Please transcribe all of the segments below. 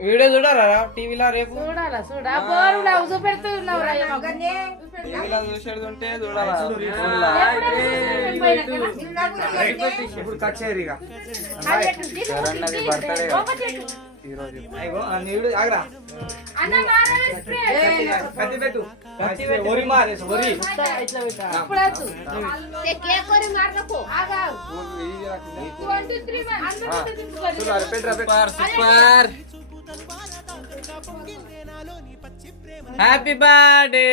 Video చూడారా టీవీలో రేపు చూసేడుంటే చూడాలా ఇప్పుడు కచేరీగా birthday happy birthday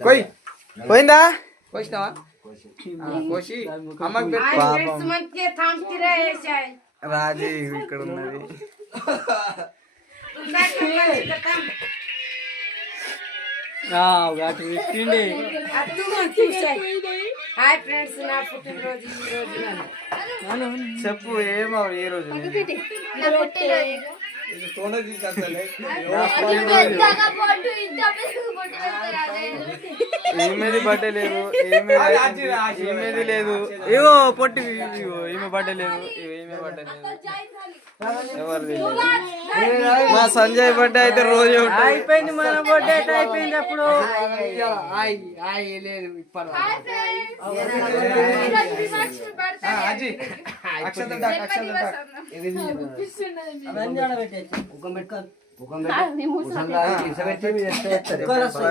to you పోయిందా కోసినావా కోసి అమ్మకి రాజీ ఇక్కడ ఉన్నది చెప్పు ఏమో ఏ రోజు ఏమేది బర్త్డే లేదు ఏమేది లేదు ఏవో పొట్టి ఏమి బర్త్డే లేదు ఏమే బర్త్డే లేదు ఎవరిది మా సంజయ్ బర్త్డే అయితే రోజు అయిపోయింది మన బర్త్డే అయితే అయిపోయింది అప్పుడు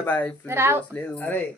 బాయ్.